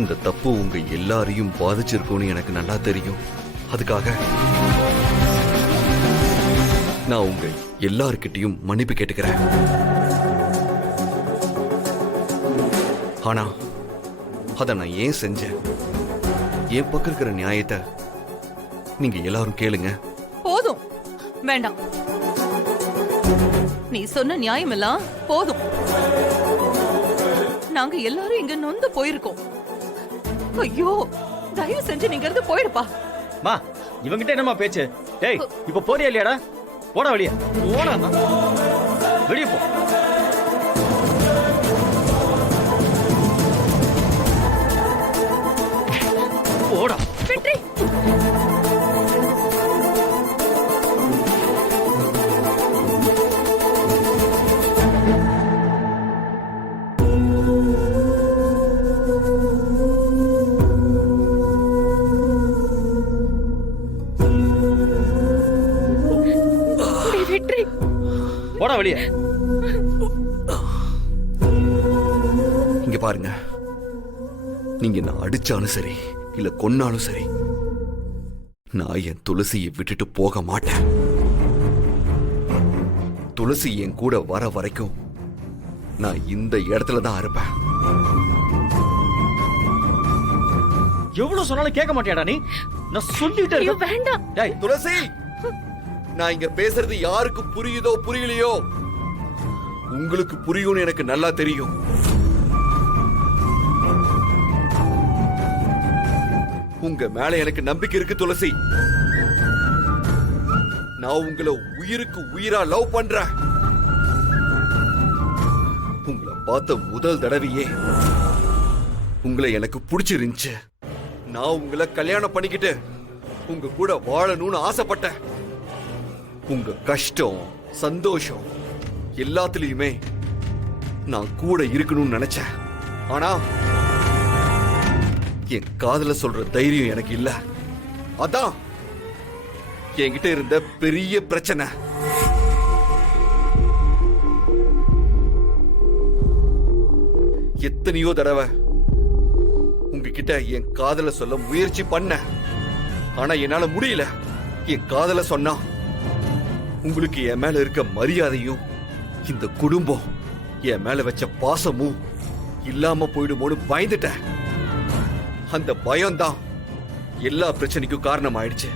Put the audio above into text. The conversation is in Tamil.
அந்த தப்பு உங்க எல்லாரையும் பாதிச்சிருக்கும்னு எனக்கு நல்லா தெரியும். அதுக்காக நான் உங்க எல்லார்கிட்டையும் மன்னிப்பு கேட்டுக்கிறேன். ஆனா அத நான் ஏன் செஞ்சேன்? என் பக்கம் இருக்கிற நியாயத்தை நீங்க எல்லாரும் கேளுங்க. போதும், வேண்டாம். நீ சொன்ன நியாயம் எல்லாம் போதும். நாங்க எல்லாரும் இங்க நொந்து போயிருக்கோம். ஐயோ, தயவு செஞ்சு நீங்க இருந்து போயிடுப்பா. மா, இவங்கிட்ட என்னமா பேச்சு? டேய், இப்ப போறியா இல்லையாடா? போடா வெளியே. போடா வெளியே போ. போடா. வெற்றி, வெற்றி, போடா வெளியே. இங்க பாருங்க, நீங்க நான் அடிச்சாலும் சரி இல்ல கொன்னாலும் சரி, நான் என் துளசியை விட்டுட்டு போக மாட்டேன். துளசி என் கூட வர வரைக்கும் நான் இந்த இடத்துல தான் இருப்பேன். எவ்வளவு சொன்னாலும் கேட்க மாட்டியாடா நீ? நான் சொல்லிட்டே இருக்கேன். வேண்டாம். டேய் துளசி, நான் இங்க பேசுறது யாருக்கு புரியுதோ புரியலையோ, உங்களுக்கு புரியும்னு எனக்கு நல்லா தெரியும். உங்க மேல எனக்கு நம்பிக்கை இருக்கு துளசி. நான் உங்களை உயிருக்கு உயிரா லவ் பண்றேன். உங்களை பார்த்த முதல் தடவையே உங்களை எனக்கு பிடிச்சிருந்துச்சு. நான் உங்களை கல்யாணம் பண்ணிக்கிட்டு உங்க கூட வாழணும்னு ஆசைப்பட்டேன். உங்க கஷ்டம் சந்தோஷம் எல்லாத்துலயுமே நான் கூட இருக்கணும்னு நினைச்சேன். ஆனா என் காதல சொல்ற தைரியம் எனக்கு இல்ல. அதான் என்கிட்ட இருந்த பெரிய பிரச்சனை. எத்தனையோ தடவை உங்ககிட்ட என் காதல சொல்ல முயற்சி பண்ண, ஆனா என்னால முடியல. என் காதல சொன்னா உங்களுக்கு என் மேல இருக்க மரியாதையும் இந்த குடும்பம் என் மேல வச்ச பாசமும் இல்லாம போயிடுமோன்னு பயந்துட்டேன். அந்த பயம்தான் எல்லா பிரச்சனைக்கும் காரணம் ஆயிடுச்சு.